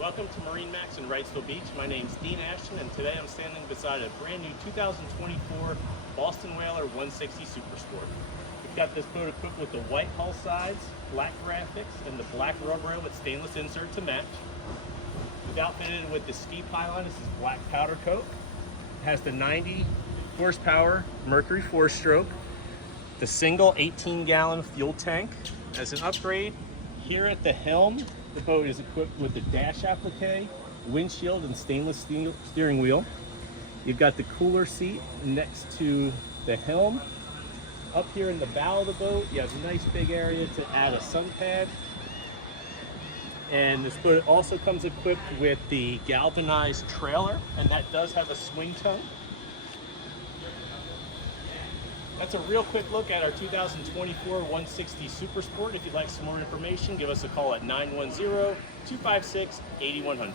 Welcome to MarineMax in Wrightsville Beach. My name's Dean Ashton, and today I'm standing beside a brand new 2024 Boston Whaler 160 Super Sport. We've got this boat equipped with the white hull sides, black graphics, and the black rubber rail with stainless insert to match. We've outfitted it with the ski pylon. This is black powder coat. It has the 90 horsepower Mercury 4-stroke, the single 18-gallon fuel tank. As an upgrade, here at the helm, the boat is equipped with the dash applique, windshield, and stainless steel steering wheel. You've got the cooler seat next to the helm. Up here in the bow of the boat, you have a nice big area to add a sun pad. And this boat also comes equipped with the galvanized trailer, and that does have a swing tongue. That's a real quick look at our 2024 160 Super Sport. If you'd like some more information, give us a call at 910-256-8100.